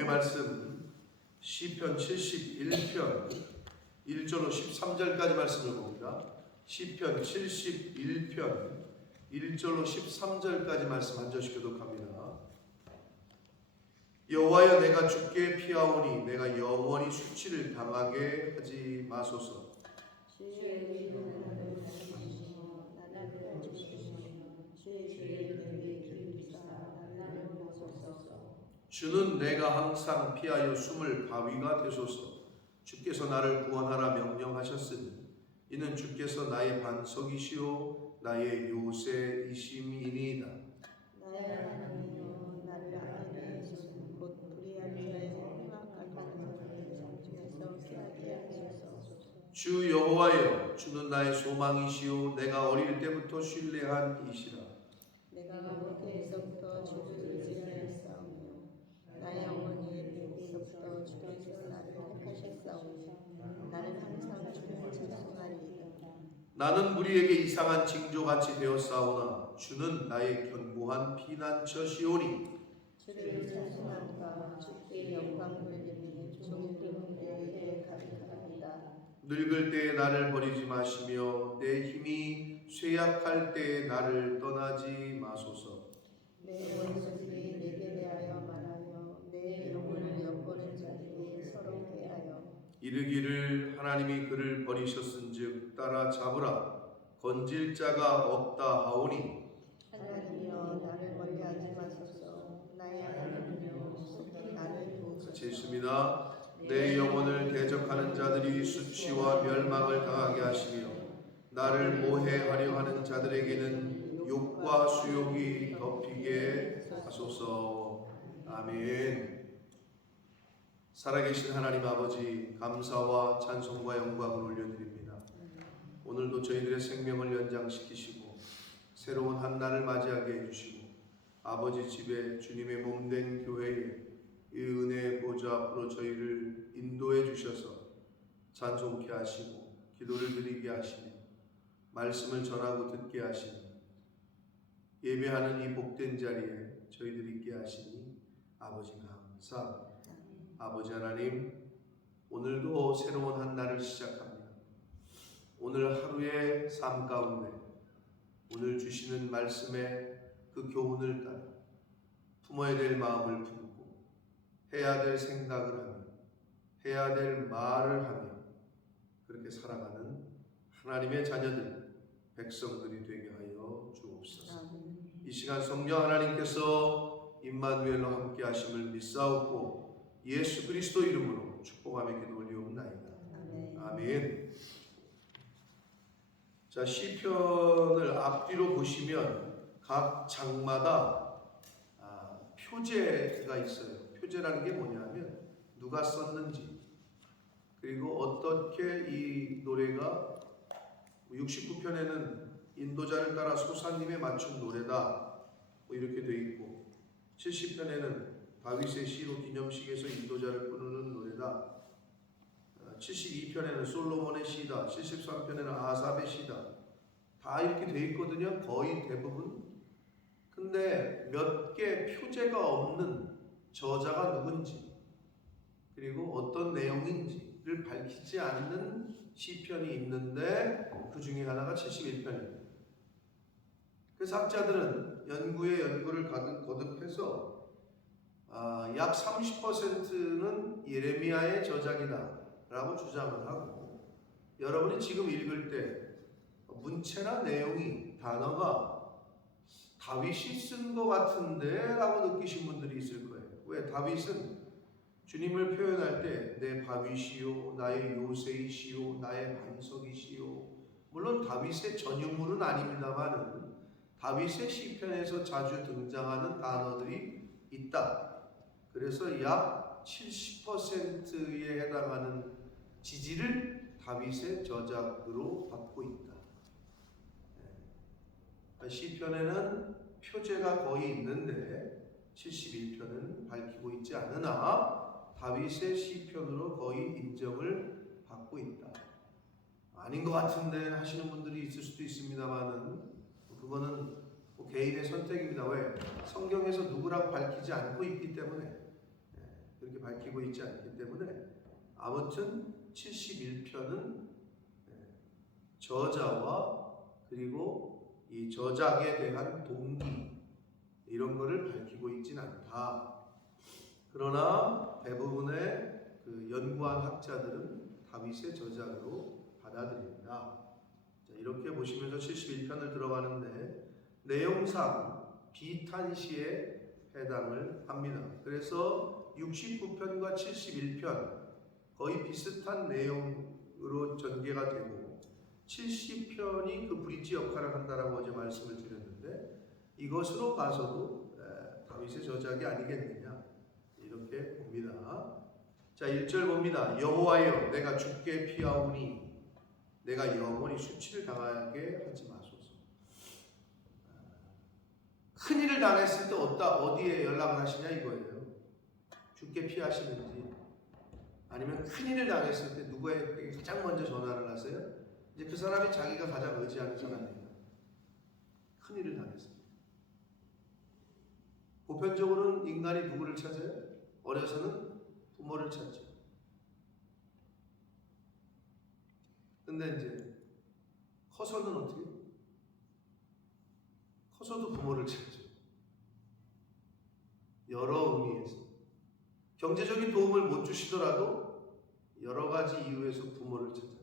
하나님의 말씀 시편 71편 1절로 13절까지 말씀을 봅니다. 시편 71편 1절로 13절까지 말씀 한 절씩 교독합니다. 여호와여, 내가 주께 피하오니 내가 영원히 수치를 당하게 하지 마소서. 주는 내가 항상 피하여 숨을 바위가 되소서. 주께서 나를 구원하라 명령하셨으니 이는 주께서 나의 반석이시오 나의 요새이심이니이다. 나의 하나님이여, 나를 악인의 손 곧 불의한 자의 흉악한 자들의 장중에서 피하게 하소서. 주 여호와여, 주는 나의 소망이시오 내가 어릴 때부터 신뢰한 이시라. 내가 모태에서부터 주를 의지하였사오며 나의 어머니의 배에서부터 주께서 나를 택하셨사오니 나는 항상 주를 찬송하리이다. 나는 무리에게 이상한 징조같이 되었사오나 주는 나의 견고한 피난처시오니 주를 찬송함과 주께 영광 돌리니 종일토록 내게 가득하리이다. 늙을 때에 나를 버리지 마시며 내 힘이 쇠약할 때에 나를 떠나지 마소서. 내 원수들이 내게 대하여 말하며 내 영혼을 엿보는 자들이 서로 대하여 이르기를 하나님이 그를 버리셨은즉 따라잡으라 건질 자가 없다 하오니 하나님이여, 나를 멀리하지 마소서. 나의 하나님이여, 속히 나를 도우소서. 같이 읽습니다. 내 영혼을 대적하는 자들이 수치와 멸망을 당하게 하시며 나를 모해하려 하는 자들에게는 욕과 수욕이 덮이게 하소서. 아멘. 살아계신 하나님 아버지, 감사와 찬송과 영광을 올려드립니다. 오늘도 저희들의 생명을 연장시키시고 새로운 한 날을 맞이하게 해주시고 아버지 집에 주님의 몸된 교회에 이 은혜의 보좌 앞으로 저희를 인도해 주셔서 찬송케 하시고 기도를 드리게 하시며 말씀을 전하고 듣게 하시며 예배하는 이 복된 자리에 저희들이 있게 하시니 아버지 감사합니다. 아버지 하나님, 오늘도 새로운 한 날을 시작합니다. 오늘 하루의 삶 가운데 오늘 주시는 말씀의 그 교훈을 따라 품어야 될 마음을 품고 해야 될 생각을 하며 해야 될 말을 하며 그렇게 살아가는 하나님의 자녀들, 백성들이 되게 하여 주옵소서. 이 시간 성령 하나님께서 임마누엘로 함께 하심을 믿사옵고 예수 그리스도 이름으로 축복하며 기도 올리옵나이다. 아멘. 자, 시편을 앞뒤로 보시면 각 장마다 표제가 있어요. 표제라는 게 뭐냐면 누가 썼는지, 그리고 어떻게 이 노래가 69편에는 인도자를 따라 소사님에 맞춘 노래다 이렇게 돼 있고 70편에는 다윗의 시로 기념식에서 인도자를 부르는 노래다. 72편에는 솔로몬의 시다. 73편에는 아삽의 시다. 다 이렇게 돼 있거든요. 거의 대부분. 근데 몇 개 표제가 없는 저자가 누군지 그리고 어떤 내용인지를 밝히지 않는 시편이 있는데 그 중에 하나가 71편입니다. 그래서 학자들은 연구에 연구를 거듭해서 약 30%는 예레미야의 저작이다 라고 주장을 하고, 여러분이 지금 읽을 때 문체나 내용이 단어가 다윗이 쓴 것 같은데 라고 느끼신 분들이 있을 거예요. 왜? 다윗은 주님을 표현할 때 내 바위시오 나의 요새이시오 나의 반석이시오, 물론 다윗의 전유물은 아닙니다만 다윗의 시편에서 자주 등장하는 단어들이 있다. 그래서 약 70%에 해당하는 지지를 다윗의 저작으로 받고 있다. 시편에는 표제가 거의 있는데 71편은 밝히고 있지 않으나 다윗의 시편으로 거의 인정을 받고 있다. 아닌 것 같은데 하시는 분들이 있을 수도 있습니다만은 그거는 개인의 선택입니다. 왜? 성경에서 누구라고 밝히지 않고 있기 때문에 그렇게 밝히고 있지 않기 때문에 아무튼 71편은 저자와 그리고 이 저작에 대한 동기 이런 거를 밝히고 있진 않다. 그러나 대부분의 그 연구한 학자들은 다윗의 저작으로 받아들입니다. 자, 이렇게 보시면서 71편을 들어가는데 내용상 비탄시에 해당을 합니다. 그래서 69편과 71편 거의 비슷한 내용으로 전개가 되고 70편이 그 브릿지 역할을 한다라고 어제 말씀을 드렸는데 이것으로 봐서도 다윗의 저작이 아니겠느냐 이렇게 봅니다. 자 1절 봅니다. 여호와여 내가 주께 피하오니 내가 영원히 수치를 당하게 하지 마소서. 큰일을 당했을 때 어디에 연락을 하시냐 이거예요. 주께 피하시는지 아니면 큰일을 당했을 때 누구에게 가장 먼저 전화를 하세요? 이제 그 사람이 자기가 가장 의지하는 사람입니다. 큰일을 당했습니다. 보편적으로는 인간이 누구를 찾아요? 어려서는 부모를 찾죠. 근데 이제 커서는 어떻게? 커서도 부모를 찾죠. 여러 의미에서 경제적인 도움을 못 주시더라도 여러 가지 이유에서 부모를 찾아요.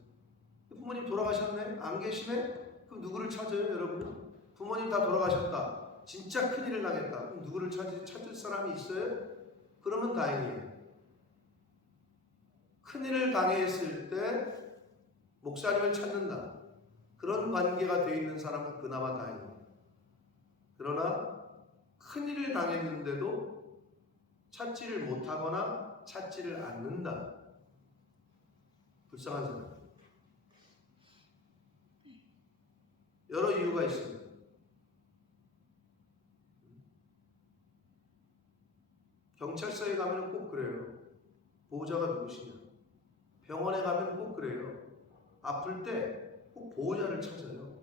부모님 돌아가셨네? 안 계시네? 그럼 누구를 찾아요, 여러분? 부모님 다 돌아가셨다. 진짜 큰일을 당했다. 그럼 누구를 찾을 사람이 있어요? 그러면 다행이에요. 큰일을 당했을 때 목사님을 찾는다. 그런 관계가 되어 있는 사람은 그나마 다행이에요. 그러나 큰일을 당했는데도 찾지를 못하거나 찾지를 않는다. 불쌍한 사람. 여러 이유가 있습니다. 경찰서에 가면 꼭 그래요. 보호자가 누구시냐. 병원에 가면 꼭 그래요. 아플 때 꼭 보호자를 찾아요.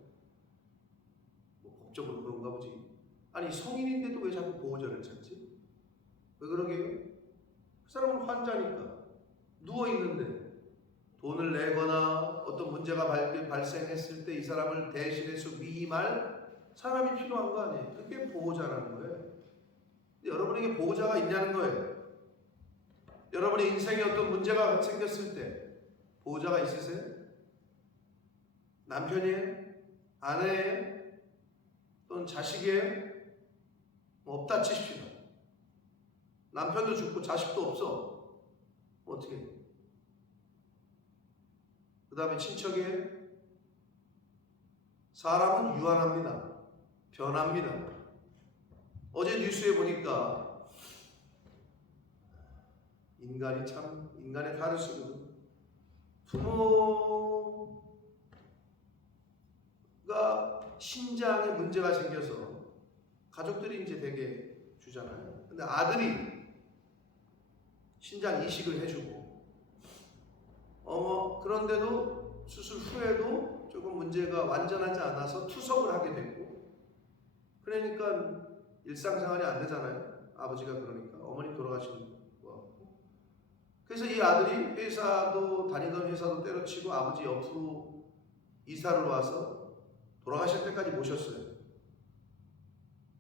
뭐 법적으로 그런가 보지. 아니 성인인데도 왜 자꾸 보호자를 찾지? 왜 그러게요? 그 사람은 환자니까 누워있는데 돈을 내거나 어떤 문제가 발생했을 때 이 사람을 대신해서 위임할 사람이 필요한 거 아니에요. 그게 보호자라는 거예요. 근데 여러분에게 보호자가 있냐는 거예요. 여러분의 인생에 어떤 문제가 생겼을 때 보호자가 있으세요? 남편이에요? 아내예요? 또는 자식이에요? 없다 치십시오. 남편도 죽고 자식도 없어. 어떻게 해요? 그 다음에 친척이에요? 사람은 유한합니다. 변합니다. 어제 뉴스에 보니까 인간의 탈수거든. 부모가 신장에 문제가 생겨서 가족들이 이제 되게 주잖아요. 근데 아들이 신장 이식을 해주고 그런데도 수술 후에도 조금 문제가 완전하지 않아서 투석을 하게 됐고 그러니까 일상생활이 안 되잖아요. 아버지가 그러니까 어머니 돌아가신 거 같고 그래서 이 아들이 다니던 회사도 때려치고 아버지 옆으로 이사를 와서 돌아가실 때까지 모셨어요.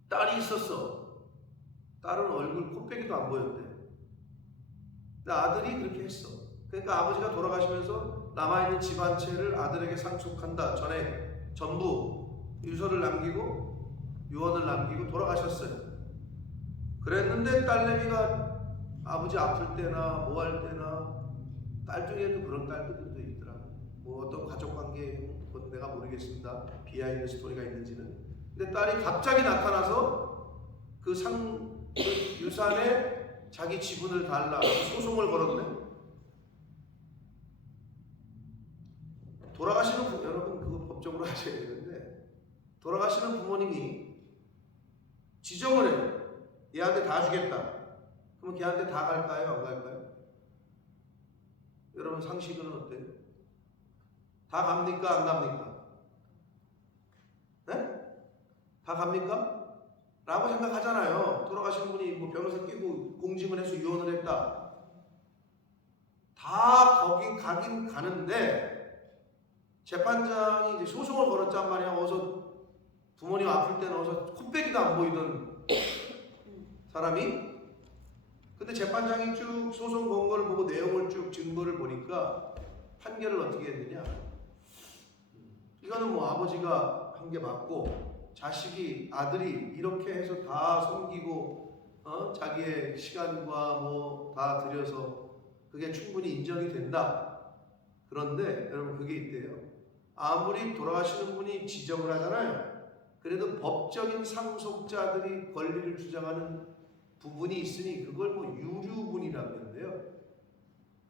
딸이 있었어. 딸은 얼굴 코빼기도 안 보였대. 근데 아들이 그렇게 했어. 그러니까 아버지가 돌아가시면서 남아있는 집안채를 아들에게 상속한다. 전에 전부 유서를 남기고 유언을 남기고 돌아가셨어요. 그랬는데 딸내미가 아버지 아플 때나 뭐 할 때나 딸 중에도 그런 딸들도 있더라고. 뭐 어떤 가족관계 그건 내가 모르겠습니다. 비하인드 스토리가 있는지는. 근데 딸이 갑자기 나타나서 그 유산에 자기 지분을 달라 소송을 걸었네. 돌아가시는 여러분 그거 법적으로 하셔야 되는데 돌아가시는 부모님이 지정을 해요. 얘한테 다 주겠다. 그러면 걔한테 다 갈까요? 안 갈까요? 여러분 상식은 어때요? 다 갑니까? 안 갑니까? 네? 다 갑니까? 라고 생각하잖아요. 돌아가신 분이 뭐 변호사 끼고 공증을 해서 유언을 했다. 다 거긴 가긴 가는데 재판장이 이제 소송을 걸었단 말이야. 어서 부모님 아플 때는 어서 코빼기도 안 보이던 사람이. 근데 재판장이 쭉 소송 건 거를 보고 내용을 쭉 증거를 보니까 판결을 어떻게 했느냐. 이거는 뭐 아버지가 한 게 맞고 자식이 아들이 이렇게 해서 다 섬기고 자기의 시간과 뭐 다 들여서 그게 충분히 인정이 된다. 그런데 여러분 그게 있대요. 아무리 돌아가시는 분이 지정을 하잖아요. 그래도 법적인 상속자들이 권리를 주장하는 부분이 있으니 그걸 뭐 유류분이라고 하는데요.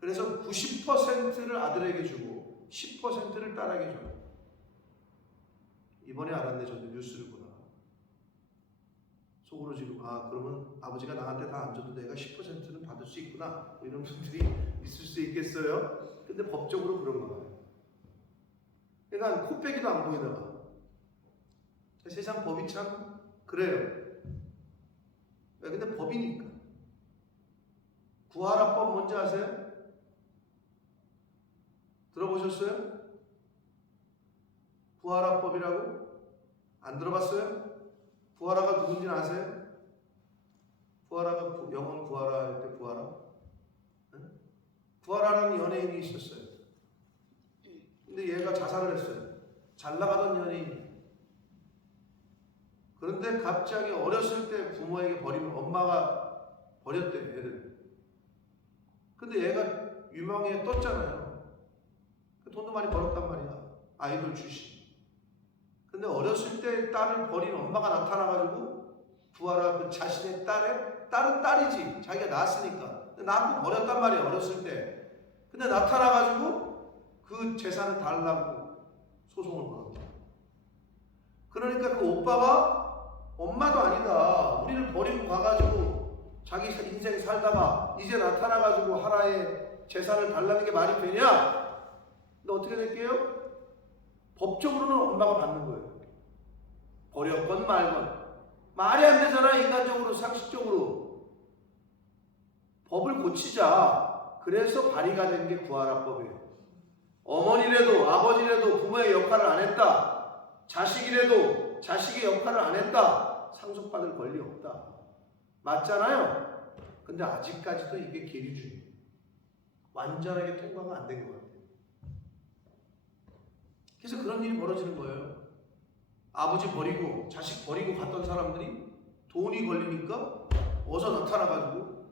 그래서 90%를 아들에게 주고 10%를 딸에게 줘요. 이번에 알았네. 저도 뉴스를 보다가 속으로 지금 그러면 아버지가 나한테 다 안 줘도 내가 10%는 받을 수 있구나 뭐 이런 분들이 있을 수 있겠어요. 근데 법적으로 그런가 봐요. 그러니까 코빼기도 안 보이다가 세상 법이 참 그래요. 근데 법이니까. 구하라법 뭔지 아세요? 들어보셨어요? 구하라법이라고? 안 들어봤어요? 구하라가 누군지 아세요? 구하라가 영혼 구하라 할 때 구하라? 구하라라는 연예인이 있었어요. 근데 얘가 자살을 했어요. 잘 나가던 연예인. 그런데 갑자기 어렸을 때 부모에게 버리면 엄마가 버렸대 애를. 근데 얘가 유명해 떴잖아요. 돈도 많이 벌었단 말이야. 아이돌 출신. 근데 어렸을 때 딸을 버린 엄마가 나타나가지고 구하라 그 자신의 딸은 딸이지. 자기가 낳았으니까. 낳고 버렸단 말이야 어렸을 때. 근데 나타나가지고 그 재산을 달라고 소송을 걸었다. 그러니까 그 오빠가 엄마도 아니다. 우리를 버리고 가가지고 자기 인생 살다가 이제 나타나가지고 하라의 재산을 달라는 게 말이 되냐? 근데 어떻게 될게요? 법적으로는 엄마가 받는 거예요. 버렸건 말건. 말이 안 되잖아. 인간적으로 상식적으로. 법을 고치자. 그래서 발의가 된 게 구하라법이에요. 어머니라도 아버지라도 부모의 역할을 안 했다. 자식이라도 자식의 역할을 안 했다. 상속받을 권리 없다. 맞잖아요. 근데 아직까지도 이게 계류중이에요. 완전하게 통과가 안 된 것 같아요. 그래서 그런 일이 벌어지는 거예요. 아버지 버리고 자식 버리고 갔던 사람들이 돈이 걸리니까 어서 나타나가지고.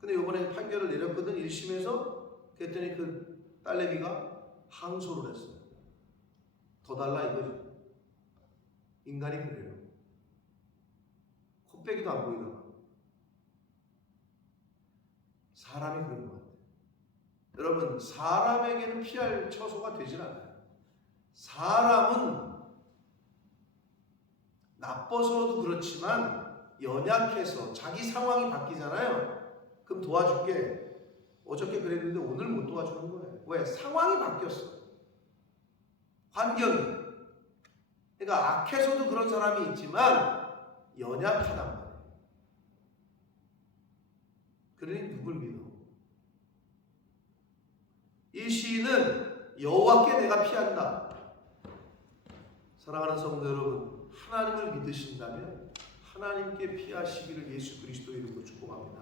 근데 이번에 판결을 내렸거든. 1심에서. 그랬더니 그 딸내미가 항소를 했어요. 더 달라 이거지. 인간이 그래요. 코빼기도 안 보이다가. 사람이 그런 것 같아요. 여러분 사람에게는 피할 처소가 되질 않아요. 사람은 나빠서도 그렇지만 연약해서 자기 상황이 바뀌잖아요. 그럼 도와줄게. 어저께 그랬는데 오늘 못 도와주는 거예요. 왜? 상황이 바뀌었어. 환경이. 그러니까 악해서도 그런 사람이 있지만 연약하단 말이에요. 그러니 누굴 믿어? 이 시인은 여호와께 내가 피한다. 사랑하는 성도 여러분, 하나님을 믿으신다면 하나님께 피하시기를 예수 그리스도 이름으로 축복합니다.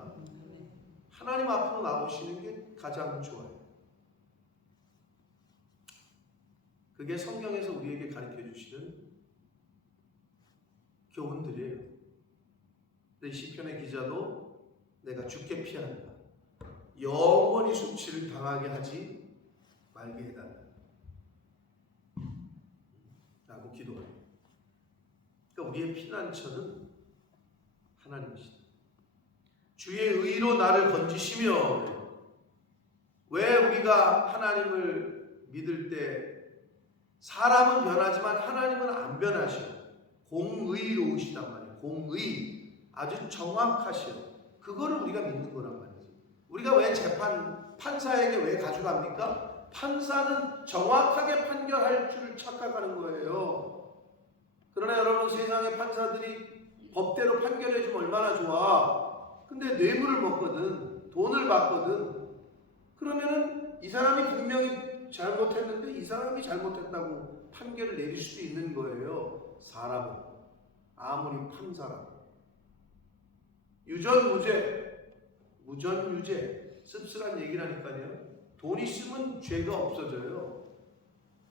하나님 앞으로 나오시는 게 가장 좋아요. 그게 성경에서 우리에게 가르쳐 주시는 교훈들이에요. 시편의 기자도 내가 주께 피한다. 영원히 수치를 당하게 하지 말게 해달라. 라고 기도해요. 그러니까 우리의 피난처는 하나님이시다. 주의 의로 나를 건지시며. 왜 우리가 하나님을 믿을 때 사람은 변하지만 하나님은 안 변하셔. 공의로우시단 말이에요. 공의. 아주 정확하시오. 그거를 우리가 믿는 거란 말이지. 우리가 왜 판사에게 왜 가져갑니까? 판사는 정확하게 판결할 줄 착각하는 거예요. 그러나 여러분 세상의 판사들이 법대로 판결해주면 얼마나 좋아. 근데 뇌물을 먹거든. 돈을 받거든. 그러면은 이 사람이 분명히 잘못했는데 이 사람이 잘못했다고 판결을 내릴 수도 있는 거예요. 사람은 아무리 판사라도. 유전무죄, 무전유죄, 씁쓸한 얘기라니까요. 돈 있으면 죄가 없어져요.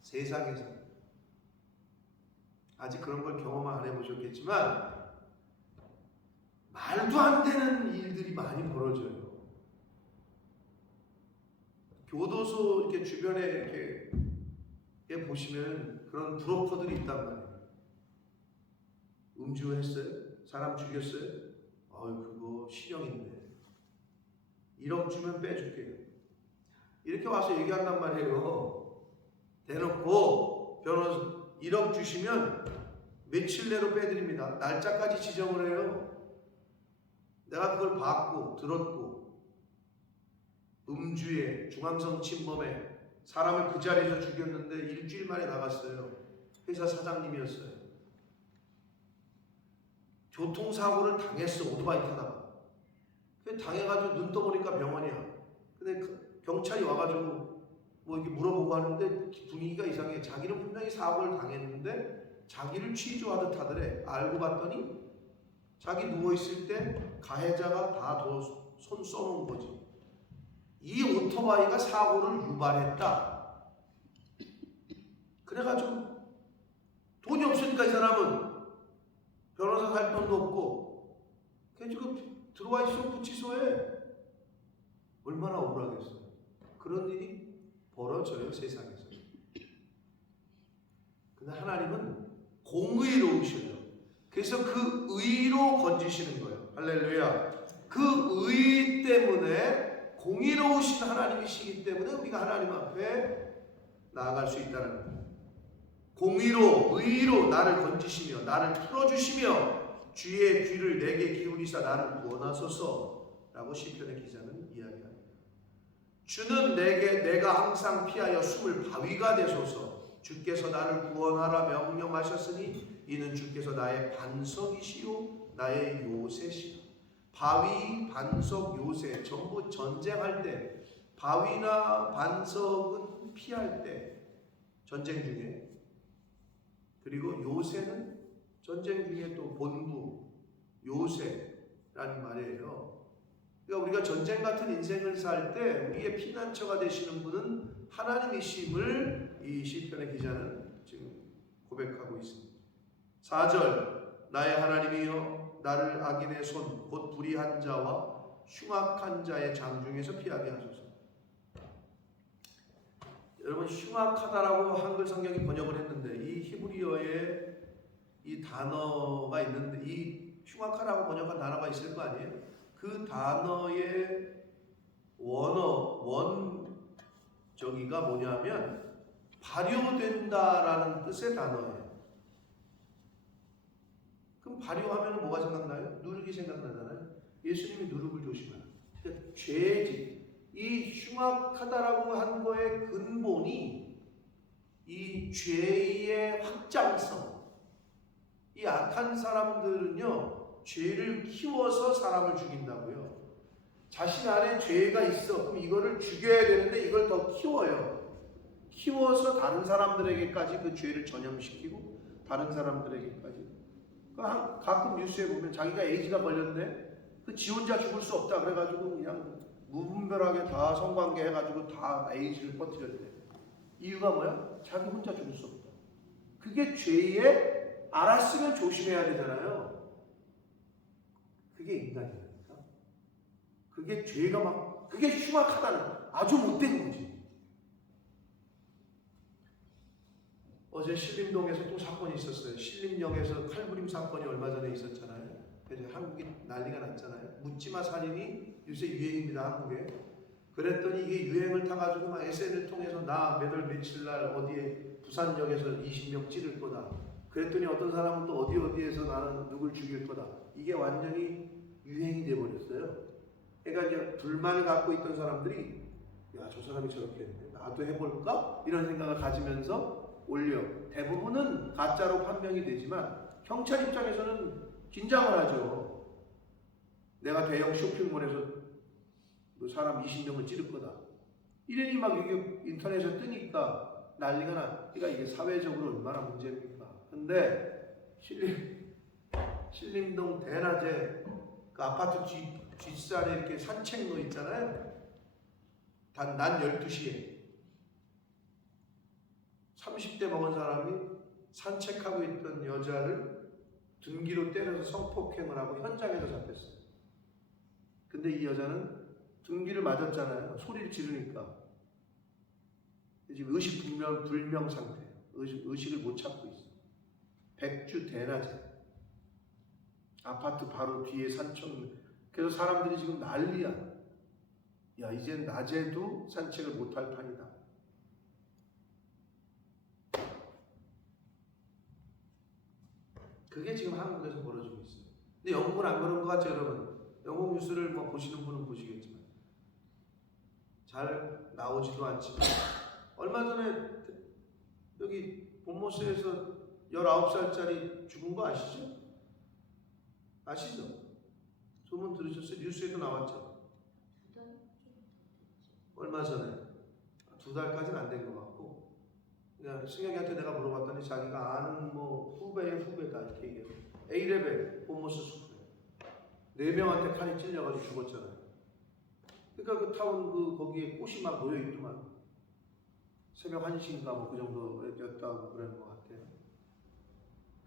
세상에서. 아직 그런 걸 경험을 안 해보셨겠지만 말도 안 되는 일들이 많이 벌어져요. 교도소 이렇게 주변에 이렇게 보시면 그런 브로커들이 있단 말이에요. 음주했어요? 사람 죽였어요? 그거 실형인데 1억 주면 빼줄게요. 이렇게 와서 얘기한단 말이에요. 대놓고 변호사 1억 주시면 며칠 내로 빼드립니다. 날짜까지 지정을 해요. 내가 그걸 봤고 들었고 음주에 중앙선 침범에 사람을 그 자리에서 죽였는데 일주일 만에 나갔어요. 회사 사장님이었어요. 교통사고를 당했어. 오토바이 타다가. 당해가지고 눈 떠보니까 병원이야. 근데 경찰이 와가지고 뭐 이렇게 물어보고 하는데 분위기가 이상해. 자기는 분명히 사고를 당했는데 자기를 취조하듯 하더래. 알고 봤더니 자기 누워있을 때 가해자가 다 손 써놓은 거지. 이 오토바이가 사고를 유발했다. 그래가지고 돈이 없으니까 이 사람은 변호사 살 돈도 없고 그냥 지금 들어와 있어. 구치소에. 얼마나 억울하겠어요. 그런 일이 벌어져요, 세상에서. 근데 하나님은 공의로우셔요. 그래서 그 의로 건지시는 거예요. 할렐루야. 그 의 때문에 공의로우신 하나님이시기 때문에 우리가 하나님 앞에 나아갈 수 있다는 거예요. 공의로 의로 나를 건지시며 나를 풀어주시며 주의 귀를 내게 기울이사 나를 구원하소서라고 시편의 기자는 이야기합니다. 주는 내가 항상 피하여 숨을 바위가 되소서. 주께서 나를 구원하라 명령하셨으니 이는 주께서 나의 반석이시요 나의 요새시라. 바위, 반석, 요새 전부 전쟁할 때, 바위나 반석은 피할 때 전쟁 중에, 그리고 요새는 전쟁 중에 또 본부, 요새라는 말이에요. 그러니까 우리가 전쟁 같은 인생을 살 때 우리의 피난처가 되시는 분은 하나님이심을 이 시편의 기자는 지금 고백하고 있습니다. 4절 나의 하나님이여 나를 악인의 손 곧 불의한 자와 흉악한 자의 장중에서 피하게 하소서. 여러분 흉악하다라고 한글 성경이 번역을 했는데 이 히브리어에 이 단어가 있는데 이 흉악하다고 번역한 단어가 있을 거 아니에요? 그 단어의 원저기가 뭐냐면 발효된다라는 뜻의 단어예요. 그럼 발효하면 뭐가 생각나요? 누룩이 생각나잖아요. 예수님이 누룩을 조심하라. 그러니까 죄지. 이 흉악하다라고 한 거의 근본이 이 죄의 확장성. 이 악한 사람들은요, 죄를 키워서 사람을 죽인다고요. 자신 안에 죄가 있어. 그럼 이거를 죽여야 되는데 이걸 더 키워요. 키워서 다른 사람들에게까지 그 죄를 전염시키고 다른 사람들에게까지. 가끔 뉴스에 보면 자기가 에이즈가 걸렸는데 그 지 혼자 죽을 수 없다 그래가지고 그냥 무분별하게 다 성관계 해가지고 다 에이즈를 퍼뜨렸대. 이유가 뭐야? 자기 혼자 죽을 수 없다. 그게 죄에 알았으면 조심해야 되잖아요. 그게 인간이라니까. 그게 죄가 그게 흉악하다는 아주 못된 거지. 어제 신림동에서 또 사건이 있었어요. 신림역에서 칼부림 사건이 얼마 전에 있었잖아요. 그래서 한국이 난리가 났잖아요. 묻지마 살인이 요새 유행입니다, 한국에. 그랬더니 이게 유행을 타가지고 막 SNS를 통해서 나 몇 월 며칠 날 어디에 부산역에서 20명 찌를 거다. 그랬더니 어떤 사람은 또 어디에서 나는 누굴 죽일 거다. 이게 완전히 유행이 돼버렸어요. 그러니까 이제 불만을 갖고 있던 사람들이 야, 저 사람이 저렇게 했는데 나도 해볼까? 이런 생각을 가지면서 올려. 대부분은 가짜로 판명이 되지만 경찰 입장에서는 긴장을 하죠. 내가 대형 쇼핑몰에서 사람 20명을 찌를 거다. 이래니 막 이게 인터넷에 뜨니까 난리가 나. 그러니까 이게 사회적으로 얼마나 문제입니까? 근데 신림동 대낮에 그 아파트 뒷산에 이렇게 산책로 있잖아요. 낮 12시에 30대 먹은 사람이 산책하고 있던 여자를 등기로 때려서 성폭행을 하고 현장에서 잡혔어요. 근데 이 여자는 등기를 맞았잖아요. 소리를 지르니까. 지금 불명 상태예요. 의식을 못 찾고 있어요. 백주 대낮에 아파트 바로 뒤에 산천. 그래서 사람들이 지금 난리야. 야, 이젠 낮에도 산책을 못할 판이다. 그게 지금 한국에서 벌어지고 있어요. 근데 영국은 안 그런 것 같죠, 여러분? 영국 뉴스를 뭐 보시는 분은 보시겠지만 잘 나오지도 않지만 얼마 전에 여기 본모스에서 19살짜리 죽은 거 아시죠? 아시죠? 소문 들으셨어요? 뉴스에도 나왔죠? 얼마 전에 2달까지는 안 된 것 같고 그냥 승혁이한테 내가 물어봤더니 자기가 아는 뭐 후배의 후배다 이렇게 얘기해요. A레벨 본모스 스쿨에 4명한테 칼이 찔려가지고 죽었잖아요. 그러니까 그 타운 거기에 꽃이 막 놓여있더만 새벽 1시인가 뭐 그 정도였다고 그러는 것 같아요.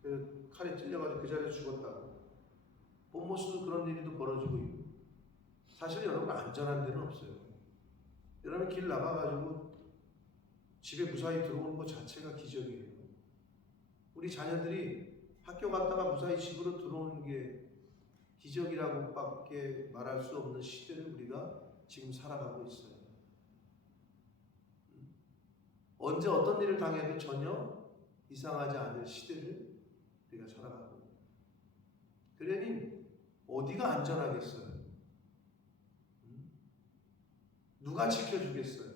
그 칼에 찔려가지고 그 자리에서 죽었다고. 본모스도 그런 일이 또 벌어지고 있고 사실 여러분 안전한 데는 없어요. 여러분 길 나가가지고 집에 무사히 들어오는 것 자체가 기적이에요. 우리 자녀들이 학교 갔다가 무사히 집으로 들어오는 게 기적이라고밖에 말할 수 없는 시대를 우리가 지금 살아가고 있어요. 언제 어떤 일을 당해도 전혀 이상하지 않을 시대를 우리가 살아가고 있어요. 그러니 어디가 안전하겠어요? 누가 지켜주겠어요?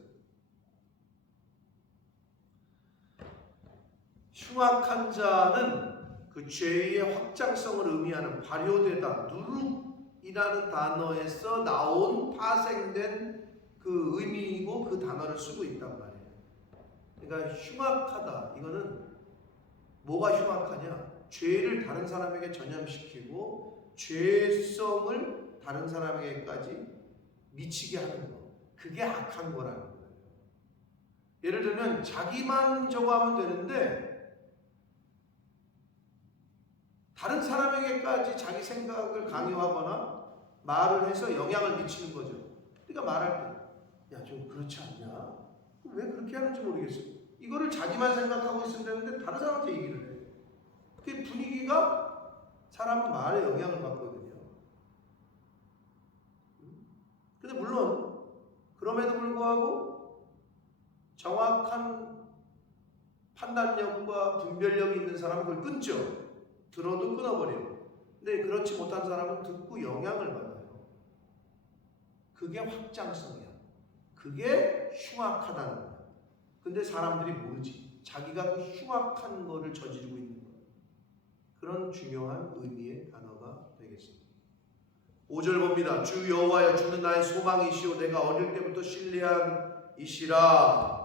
흉악한 자는 그 죄의 확장성을 의미하는 발효되다, 누룩이라는 단어에서 나온 파생된 그 의미이고 그 단어를 쓰고 있단 말이에요. 그러니까 흉악하다. 이거는 뭐가 흉악하냐? 죄를 다른 사람에게 전염시키고 죄성을 다른 사람에게까지 미치게 하는 거. 그게 악한 거라는 거예요. 예를 들면 자기만 저거 하면 되는데 다른 사람에게까지 자기 생각을 강요하거나 말을 해서 영향을 미치는 거죠. 그러니까 말할 때, 야, 좀 그렇지 않냐? 왜 그렇게 하는지 모르겠어. 이거를 자기만 생각하고 있으면 되는데 다른 사람한테 얘기를 해. 그 분위기가 사람 말에 영향을 받거든요. 근데 물론 그럼에도 불구하고 정확한 판단력과 분별력이 있는 사람은 그걸 끊죠. 들어도 끊어버려요. 근데 그렇지 못한 사람은 듣고 영향을 받아요. 그게 확장성이야. 그게 흉악하다는 거야. 근데 사람들이 모르지. 자기가 그 흉악한 거를 저지르고 있는 거야. 그런 중요한 의미의 단어가 되겠습니다. 5절 봅니다. 주 여호와여, 주는 나의 소망이시오 내가 어릴 때부터 신뢰한 이시라.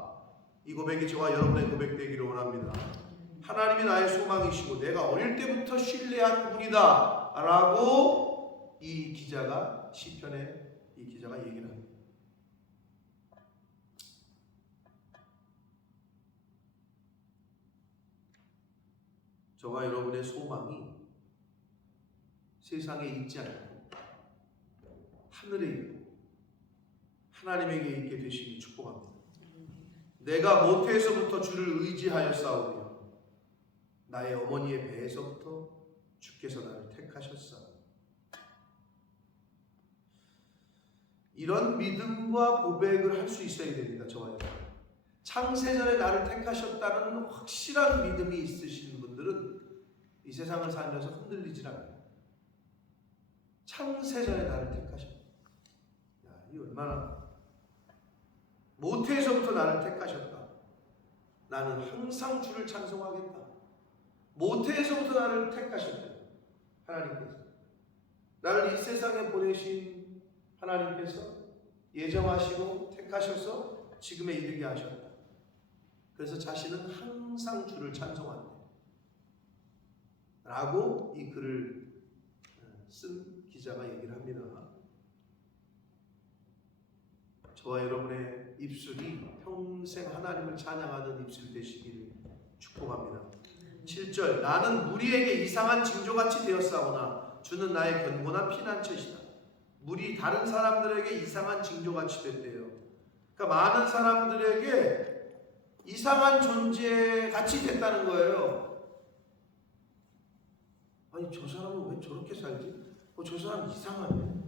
이 고백이 저와 여러분의 고백되기를 원합니다. 하나님이 나의 소망이시고 내가 어릴 때부터 신뢰한 분이다 라고 이 기자가 시편에 이 기자가 얘기를 합니다. 저와 여러분의 소망이 세상에 있지 않고 하늘에 있고 하나님에게 있게 되시길 축복합니다. 내가 모태에서부터 주를 의지하였사오며 나의 어머니의 배에서부터 주께서 나를 택하셨사. 이런 믿음과 고백을 할 수 있어야 됩니다. 저와 여러분. 창세전에 나를 택하셨다는 확실한 믿음이 있으신 분들은 이 세상을 살면서 흔들리질 않아요. 창세전에 나를 택하셨다. 야, 이 얼마나 모태에서부터 나를 택하셨다. 나는 항상 주를 찬송하겠다. 모태에서부터 나를 택하셨다. 하나님께서 나를 이 세상에 보내신 하나님께서 예정하시고 택하셔서 지금에 이르게 하셨다. 그래서 자신은 항상 주를 찬송한다. 라고 이 글을 쓴 기자가 얘기를 합니다. 저와 여러분의 입술이 평생 하나님을 찬양하는 입술 되시기를 축복합니다. 7절 나는 무리에게 이상한 징조같이 되었사오나 주는 나의 견고한 피난처시다. 물이 다른 사람들에게 이상한 징조같이 됐대요. 그러니까 많은 사람들에게 이상한 존재 같이 됐다는 거예요. 아니 저 사람은 왜 저렇게 살지? 저 사람 이상하네.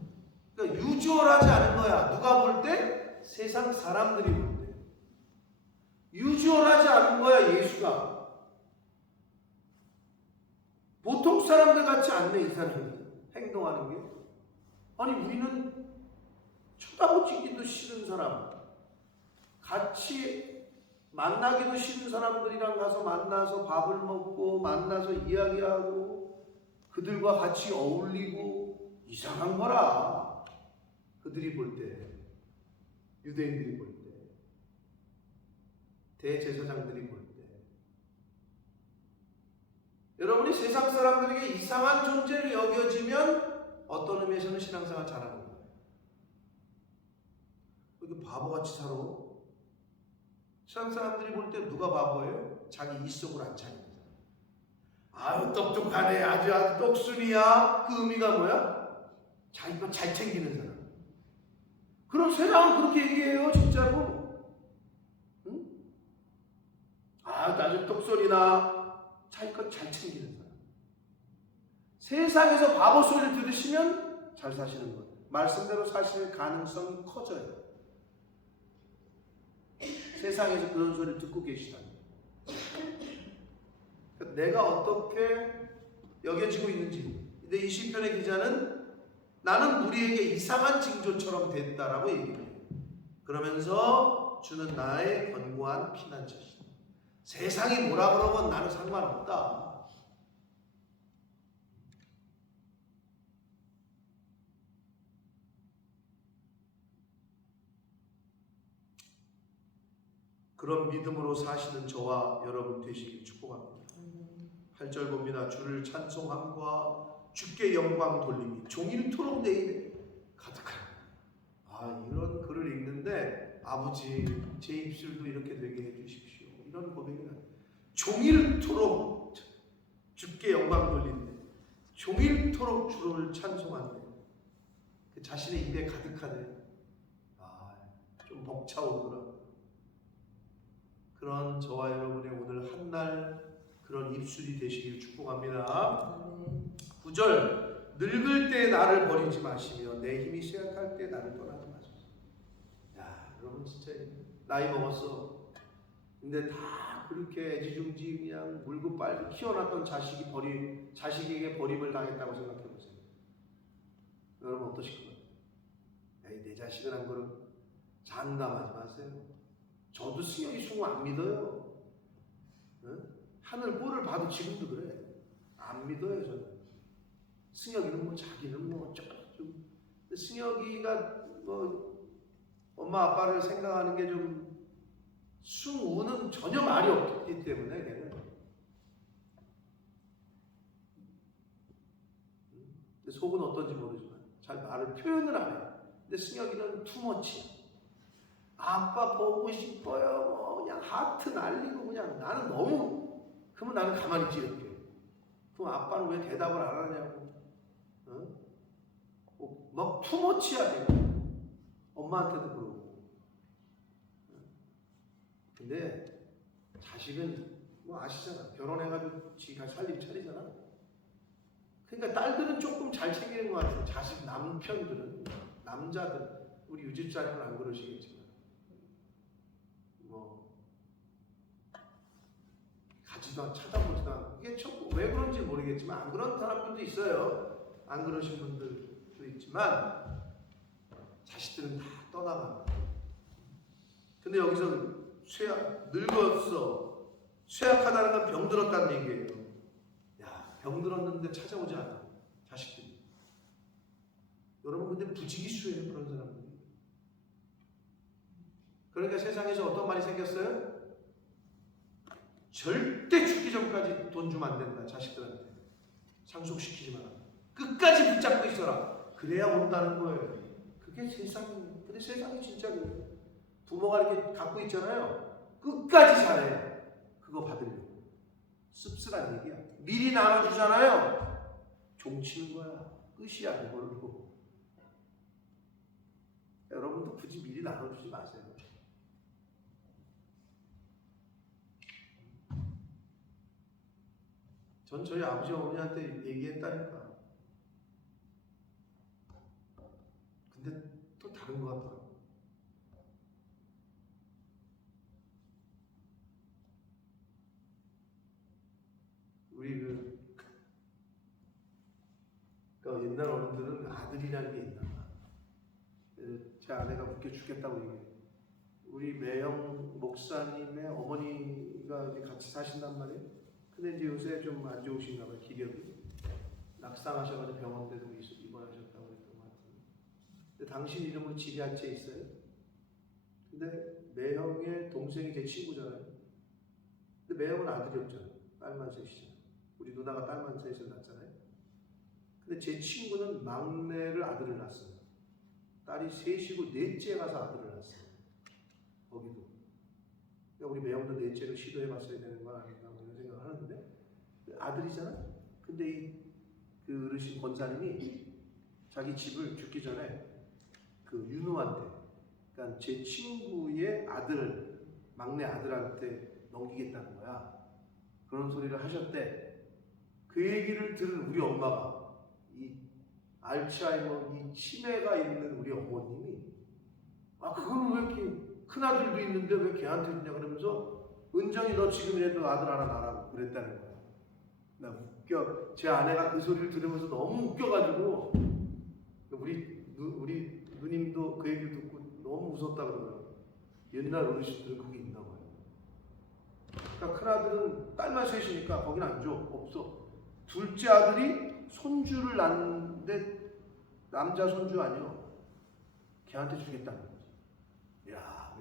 그러니까 유주얼하지 않은 거야. 누가 볼 때? 세상 사람들이 볼 때. 유주얼하지 않은 거야 예수가. 보통 사람들 같지 않네 이 사람이 행동하는 게. 아니 우리는 쳐다보기도 싫은 사람, 같이 만나기도 싫은 사람들이랑 가서 만나서 밥을 먹고 만나서 이야기하고 그들과 같이 어울리고 이상한 거라. 그들이 볼 때, 유대인들이 볼 때, 대제사장들이 볼 때. 여러분이 세상 사람들에게 이상한 존재를 여겨지면 어떤 의미에서는 신앙생활 잘하는 거예요. 이렇게 바보같이 살아. 세상 사람들이 볼 때 누가 바보예요? 자기 이속을 안 차리는 사람. 아유 똑똑하네, 아주 똑순이야. 그 의미가 뭐야? 자기 거 잘 챙기는 사람. 그럼 세상은 그렇게 얘기해요 진짜로. 응? 아주 똑소리나 자기 것 잘 챙기는 사람. 세상에서 바보 소리를 들으시면 잘 사시는 거예요. 말씀대로 사실 가능성이 커져요. 세상에서 그런 소리를 듣고 계시다니. 내가 어떻게 여겨지고 있는지. 근데 이 시편의 기자는 나는 무리에게 이상한 징조처럼 됐다라고 얘기해요. 그러면서 주는 나의 견고한 피난처시다. 세상이 뭐라 그러건 나는 상관없다. 그런 믿음으로 사시는 저와 여러분 되시길 축복합니다. 8절 봅니다. 주를 찬송함과 주께 영광 돌림이 종일토록 내 입에 가득하다. 이런 글을 읽는데 아버지 제 입술도 이렇게 되게 해주십시오. 이런 고백이 나요. 종일토록 주께 영광 돌리는데 종일토록 주를 찬송하는데 그 자신의 입에 가득하네. 좀 벅차오더라. 그런 저와 여러분의 오늘 한날 그런 입술이 되시길 축복합니다. 9절 늙을 때 나를 버리지 마시며 내 힘이 쇠약할 때 나를 떠나지 마소서. 야 여러분 진짜 나이 먹었어. 근데 다 그렇게 애지중지 그냥 물고 빨고 키워놨던 자식에게 버림을 당했다고 생각해보세요. 여러분 어떠실 것 같아요? 내 자식을 한 거는 장담하지 마세요. 저도 승혁이 승우 안 믿어요. 응? 하늘 꼴을 봐도 지금도 그래. 안 믿어요 저는. 승혁이는 뭐 자기는 뭐 어쩌고 승혁이가 뭐 엄마 아빠를 생각하는 게 좀 승우는 전혀 말이 없기 때문에 걔는. 근데 속은 어떤지 모르지만 잘 말을 표현을 안 해. 근데 승혁이는 투머치야. 아빠 보고 싶어요. 뭐 그냥 하트 날리고 그냥 나는 너무. 그러면 나는 가만히 있지 이렇게. 그럼 아빠는 왜 대답을 안 하냐고. 막 투머치야. 엄마한테도 그러고. 근데 자식은 뭐 아시잖아. 결혼해가지고 지가 살림 차리잖아. 그러니까 딸들은 조금 잘 챙기는 것 같아요. 자식 남편들은 남자들 우리 유집사님은 안 그러시겠지만 뭐 가지도 쳐다보지도 않고 이게 참 왜 그런지 모르겠지만 안 그런 사람들도 있어요. 안 그러신 분들도 있지만 자식들은 다 떠나갑니다. 근데 여기서 늙었어. 쇠약하다는 건 병들었다는 얘기예요. 야, 병들었는데 찾아오지 않아. 자식들이. 여러분 근데 부지기수예요 그런 사람들이. 그러니까 세상에서 어떤 말이 생겼어요? 절대 죽기 전까지 돈 주면 안 된다. 자식들한테 상속시키지 마라. 끝까지 붙잡고 있어라. 그래야 온다는 거예요. 그게 세상이에요. 근데 세상이 진짜 그래요. 부모가 이렇게 갖고 있잖아요. 끝까지 잘해. 그거 받으려고. 씁쓸한 얘기야. 미리 나눠주잖아요. 종치는 거야. 끝이야 그걸로. 여러분도 굳이 미리 나눠주지 마세요. 전 저희 아버지 어머니한테 얘기했다니까. 근데 또 다른 것 같더라고. 우리 그러니까 옛날 어른들은 아들이라는 게 있나 봐. 제 아내가 웃겨 죽겠다고 얘기해요. 우리 매영 목사님의 어머니가 이제 같이 사신단 말이에요. 근데 이제 요새 좀 안 좋으신가 봐요. 기력이. 낙상하셔가지고 병원에도 입원하셨다고 그랬던 것 같은데. 근데 당신 이름으로 집이 한 채 있어요. 근데 매형의 동생이 제 친구잖아요. 근데 매형은 아들이 없잖아요. 딸만 셋이잖아요. 우리 누나가 딸만 셋을 낳았잖아요. 근데 제 친구는 막내를 아들을 낳았어요. 딸이 셋이고 넷째 가서 아들을 낳았어요. 거기도. 그러니까 우리 매형도 넷째를 시도해봤어야 되는 건 아닌가 뭐 이런 생각을 하는데 아들이잖아. 근데 그 어르신 권사님이 자기 집을 죽기 전에 그 윤우한테, 그러니까 제 친구의 아들, 막내 아들한테 넘기겠다는 거야. 그런 소리를 하셨대. 그 얘기를 들은 우리 엄마가 이 알츠하이머 이 치매가 있는 우리 어머님이 그건 왜 이렇게 큰 아들도 있는데 왜 걔한테 있냐 그러면서 은정이 너 지금이라도 아들 하나 낳으라고 그랬다는 거야. 나 웃겨. 제 아내가 그 소리를 들으면서 너무 웃겨가지고 우리 누님도 그 얘기를 듣고 너무 웃었다 그러더라고요. 옛날 어르신들은 그게 있나 봐요. 그러니까 큰 아들은 딸만 셋이니까 거긴 안 줘. 없어. 둘째 아들이 손주를 낳는데 남자 손주 아니요. 걔한테 주겠다는 거지. 이야,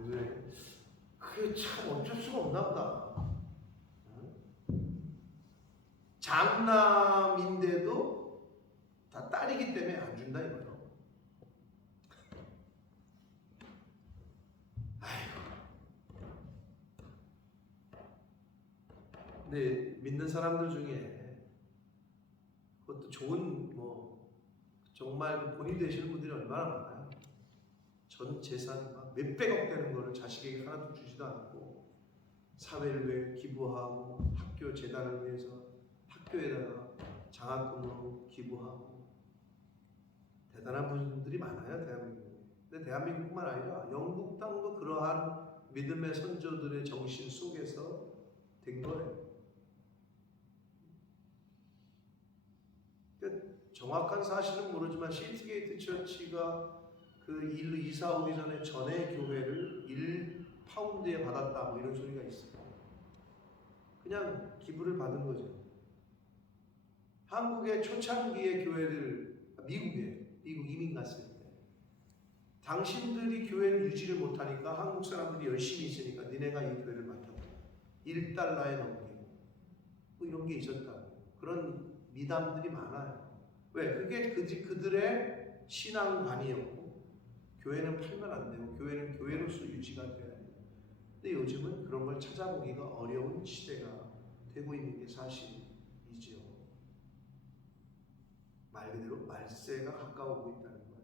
그게 참 어쩔 수가 없나 보다. 장남인데도 다 딸이기 때문에 안 준다 이거죠. 아이고. 근데 믿는 사람들 중에 그것도 좋은 정말 본이 되시는 분들이 얼마나 많아요. 전 재산 막 몇백억 되는 거를 자식에게 하나도 주지도 않고 사회를 위해 기부하고 학교 재단을 위해서 학교에다가 장학금으로 기부하고 대단한 분들이 많아요, 대한민국에. 근데 대한민국뿐만 아니라 영국 땅도 그러한 믿음의 선조들의 정신 속에서 된 거예요. 그러니까 정확한 사실은 모르지만 시트게이트 처치가 그 일로 이사 오기 전에 전에 교회를 1파운드에 받았다 뭐 이런 소리가 있어요. 그냥 기부를 받은 거죠. 한국의 초창기의 교회들, 미국 이민 갔을 때 당신들이 교회를 유지를 못하니까 한국 사람들이 열심히 있으니까 니네가 이 교회를 맡아봐. 1달러에 넘기고 뭐 이런 게 있었다고. 그런 미담들이 많아요. 왜? 그게 그들의 신앙관이었고 교회는 팔면 안 되고 교회는 교회로서 유지가 돼야 돼요. 근데 요즘은 그런 걸 찾아보기가 어려운 시대가 되고 있는 게 사실이죠. 말 그대로 말세가 가까우고 있다는 거예요.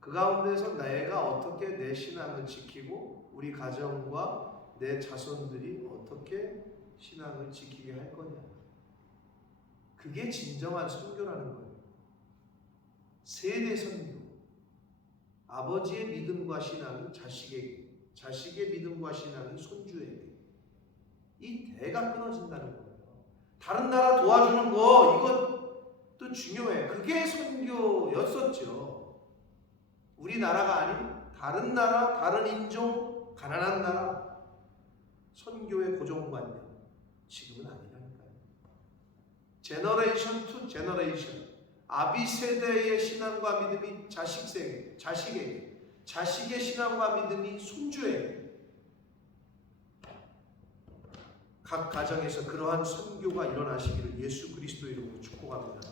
그 가운데서 내가 어떻게 내 신앙을 지키고 우리 가정과 내 자손들이 어떻게 신앙을 지키게 할 거냐. 그게 진정한 선교라는 거예요. 세대 선교. 아버지의 믿음과 신앙이 자식에게, 자식의 믿음과 신앙이 손주에게. 이 대가 끊어진다는 거예요. 다른 나라 도와주는 거 이것도 중요해. 그게 선교였었죠. 우리나라가 아닌 다른 나라, 다른 인종, 가난한 나라 선교의 고정관념 지금은 아니라니까요. 제너레이션 투 제너레이션 아비 세대의 신앙과 믿음이 자식에게 자식의 신앙과 믿음이 손주예요. 각 가정에서 그러한 선교가 일어나시기를 예수 그리스도 이름으로 축복합니다.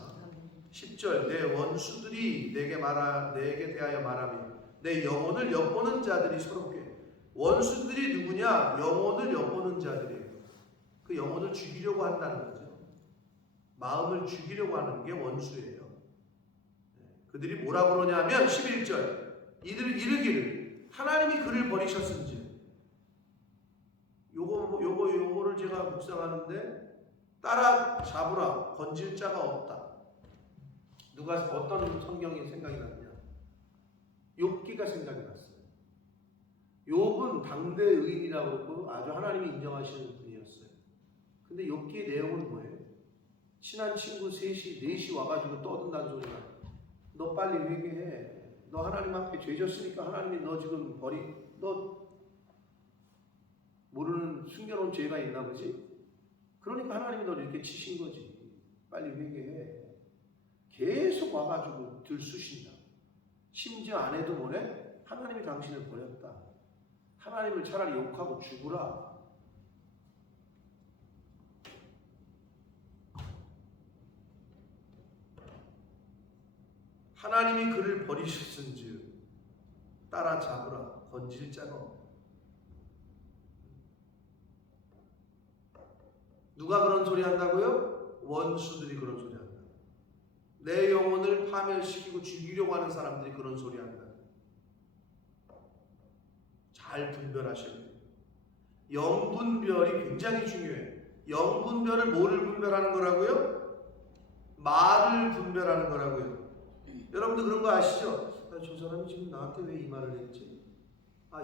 10절 내 원수들이 내게 대하여 말하며 내 영혼을 엿보는 자들이 서럽게. 원수들이 누구냐? 영혼을 엿보는 자들이에요. 그 영혼을 죽이려고 한다는 거죠. 마음을 죽이려고 하는 게 원수예요. 그들이 뭐라 그러냐면 11절 이들이 이르기를 하나님이 그를 버리셨은지. 요거를 제가 묵상하는데 따라 잡으라 건질 자가 없다. 누가 어떤 성경이 생각이 났냐? 욥기가 생각이 났어요. 욥은 당대 의인이라고 그러고 아주 하나님이 인정하시는 분이었어요. 근데 욥기의 내용은 뭐예요? 친한 친구 넷이 와가지고 떠든다는 소리가. 너 빨리 회개해. 너 하나님 앞에 죄 졌으니까 하나님이 너 지금 너 모르는 숨겨놓은 죄가 있나 보지? 그러니까 하나님이 너를 이렇게 치신 거지. 빨리 회개해. 계속 와가지고 들쑤신다. 심지어 아내도 뭐래? 하나님이 당신을 버렸다. 하나님을 차라리 욕하고 죽으라. 하나님이 그를 버리셨은즉 따라잡으라 건질 자가 없다. 누가 그런 소리 한다고요? 원수들이 그런 소리 한다. 내 영혼을 파멸시키고 죽이려고 하는 사람들이 그런 소리 한다. 잘 분별하셔야 돼요. 영분별이 굉장히 중요해요. 영분별을 뭐를 분별하는 거라고요? 말을 분별하는 거라고요. 여러분들 그런 거 아시죠? 저 사람이 지금 나한테 왜 이 말을 했지?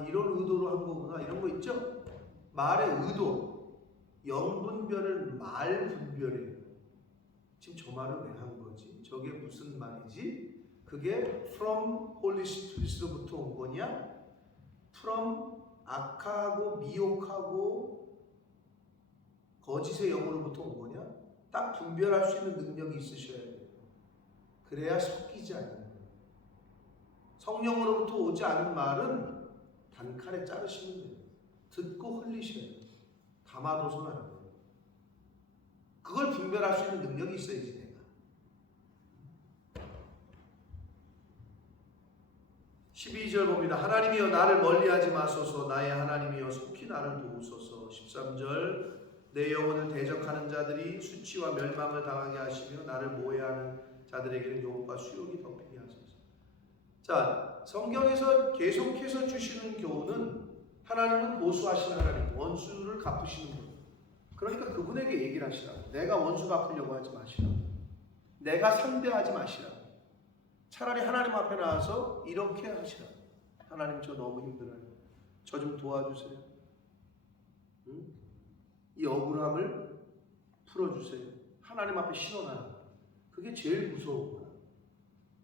이런 의도로 한 거구나. 이런 거 있죠? 말의 의도. 영분별은 말분별이에요. 지금 저 말을 왜 한 거지? 저게 무슨 말이지? 그게 from Holy Spirit로부터 온 거냐? from 악하고 미혹하고 거짓의 영으로부터 온 거냐? 딱 분별할 수 있는 능력이 있으셔야 돼요. 그래야 섞이지 않는 거예요. 성령으로부터 오지 않은 말은 단칼에 자르시면 돼요. 듣고 흘리셔야 돼요. 담아둬서는 안 돼요. 그걸 분별할 수 있는 능력이 있어야지 내가. 12절 봅니다. 하나님이여 나를 멀리하지 마소서. 나의 하나님이여 속히 나를 도우소서. 13절 내 영혼을 대적하는 자들이 수치와 멸망을 당하게 하시며 나를 모해하는 자들에게는 욕과 수욕이 덮이게 하소서. 자, 성경에서 계속해서 주시는 교훈은 하나님은 보수하시는 하나님, 원수를 갚으시는 분. 그러니까 그분에게 얘기를 하시라고. 내가 원수 갚으려고 하지 마시라고. 내가 상대하지 마시라고. 차라리 하나님 앞에 나와서 이렇게 하시라고. 하나님 저 너무 힘들어요. 저 좀 도와주세요. 응? 이 억울함을 풀어주세요. 하나님 앞에 신원하는 거예요. 그게 제일 무서운 거야.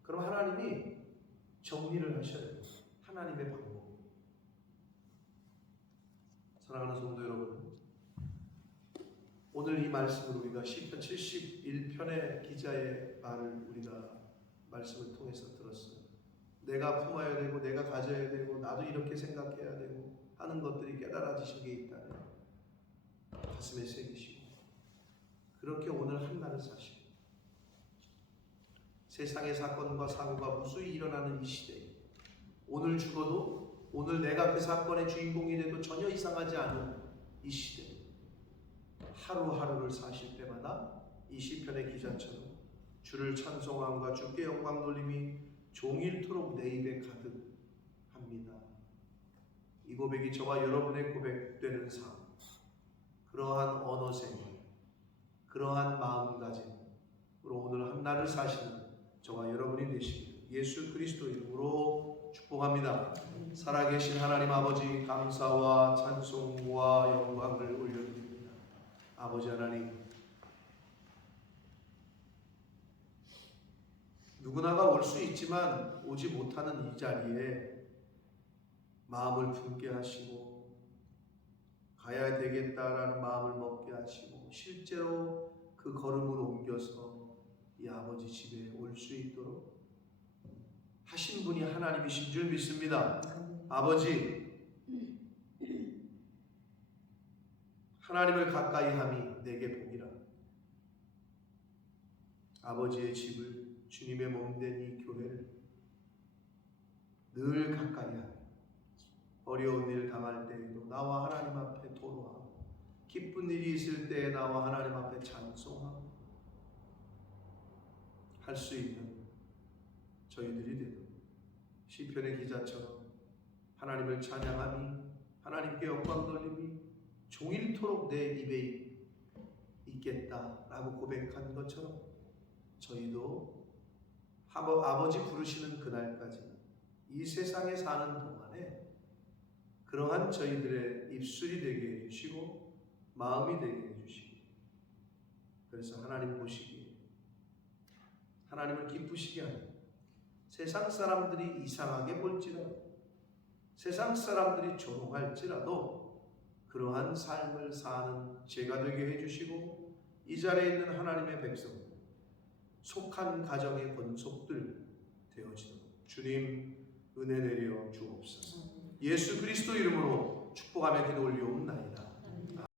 그럼 하나님이 정리를 하셔야 돼요. 하나님의 방법. 사랑하는 성도 여러분, 오늘 이 말씀으로 우리가 시편 71편의 기자의 말을 우리가 말씀을 통해서 들었어요. 내가 품어야 되고 내가 가져야 되고 나도 이렇게 생각해야 되고 하는 것들이 깨달아지신 게 있다면 가슴에 새기시고 그렇게 오늘 한날을 사시고 세상의 사건과 사고가 무수히 일어나는 이 시대에 오늘 죽어도 오늘 내가 그 사건의 주인공이 돼도 전혀 이상하지 않은 이 시대 하루하루를 사실 때마다 이 시편의 기자처럼 주를 찬송함과 주께 영광 돌림이 종일토록 내 입에 가득합니다. 이 고백이 저와 여러분의 고백되는 삶, 그러한 언어생활, 그러한 마음가짐으로 오늘 한날을 사시는 저와 여러분이 되시길 예수 그리스도 이름으로 축복합니다. 살아계신 하나님 아버지 감사와 찬송과 영광을 올려드립니다. 아버지 하나님, 누구나가 올 수 있지만 오지 못하는 이 자리에 마음을 품게 하시고 가야 되겠다라는 마음을 먹게 하시고 실제로 그 걸음을 옮겨서 이 아버지 집에 올 수 있도록 하신 분이 하나님이신 줄 믿습니다. 아버지, 하나님을 가까이 함이 내게 복이라. 아버지의 집을, 주님의 몸된 이 교회를 늘 가까이 하며 어려운 일 당할 때에도 나와 하나님 앞에 토로하고 기쁜 일이 있을 때에 나와 하나님 앞에 찬송하고 할 수 있는 저희들이 되도록 시편의 기자처럼 하나님을 찬양함이 하나님께 영광 돌림이 종일토록 내 입에 있겠다라고 고백한 것처럼 저희도 아버지 부르시는 그날까지 이 세상에 사는 동안에 그러한 저희들의 입술이 되게 해주시고 마음이 되게 해주시고 그래서 하나님 보시기에 하나님을 기쁘시게 하는 세상 사람들이 이상하게 볼지라도 세상 사람들이 조롱할지라도 그러한 삶을 사는 제가 되게 해주시고 이 자리에 있는 하나님의 백성들 속한 가정의 권속들 되어지도록 주님 은혜 내려 주옵소서. 예수 그리스도 이름으로 축복하며 기도 올리옵나이다.